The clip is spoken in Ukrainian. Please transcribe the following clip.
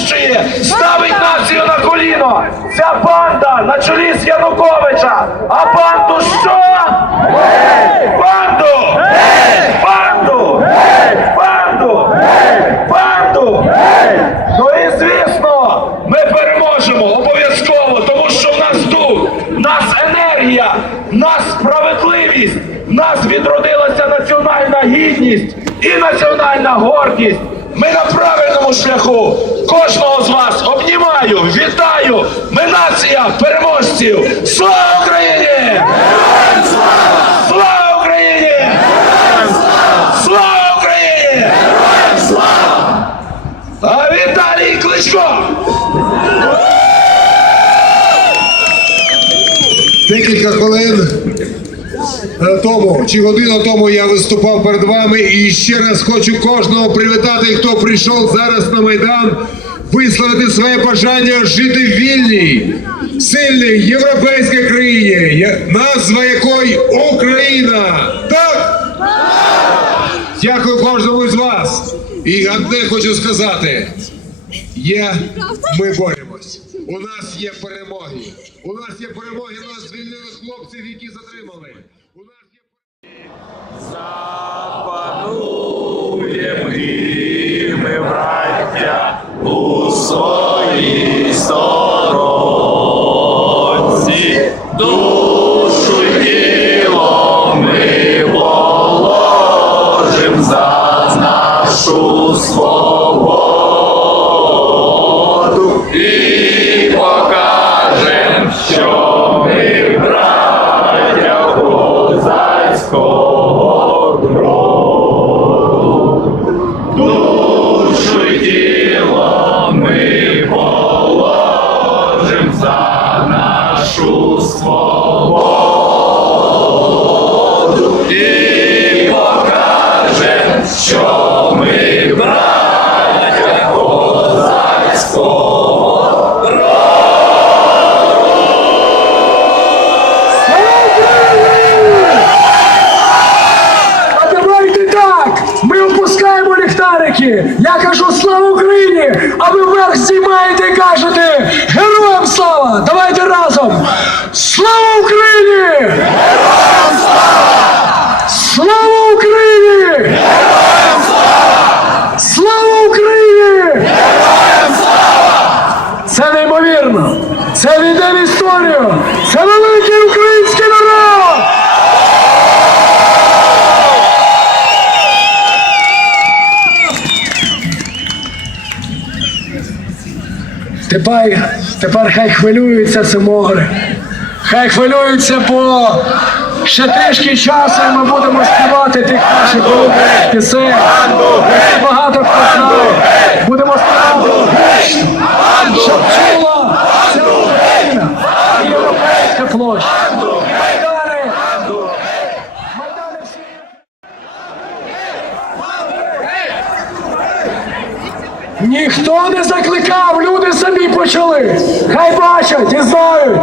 знищує, ставить націю на коліно. Ця банда на чолі з Януковича. А банду що? Банду! Банду! Банду! Банду! Ну і звісно, ми переможемо обов'язково, тому що в нас дух, в нас енергія, в нас справедливість, нас відродилася національна гідність і національна гордість. Ми на правильному шляху. Кожного з вас обнімаю, вітаю. Ми нація переможців. Слава Україні! Слава Україні! Слава Україні! А Віталій Кличко! Декілька хвилин е, тому чи годину тому я виступав перед вами і ще раз хочу кожного привітати, хто прийшов зараз на майдан, висловити своє бажання жити в вільній, сильній європейській країні, назва якої Україна. Так? Дякую кожному з вас. І одне хочу сказати: є, ми боремось. У нас є перемоги. У нас є перемоги, нас звільнили хлопців, які затримали. У нас є Запануєм і ми, своїй сторонці. Душу тіло ми положим за нашу свободу і small. Ліхтарики! Я кажу слава Україні! А ви вверх знімаєте і кажете Героям слава! Давайте разом! Слава Україні! Героям слава! Слава Україні! Героям слава! Слава Україні! Героям слава! Це неймовірно! Це війде Тепер, тепер хай хвилюється це море. Хай хвилюється, бо ще трішки часу ми будемо співати тих наших пісень. Багато хто знає. Ніхто не закликав, люди самі почали. Хай бачать і знають.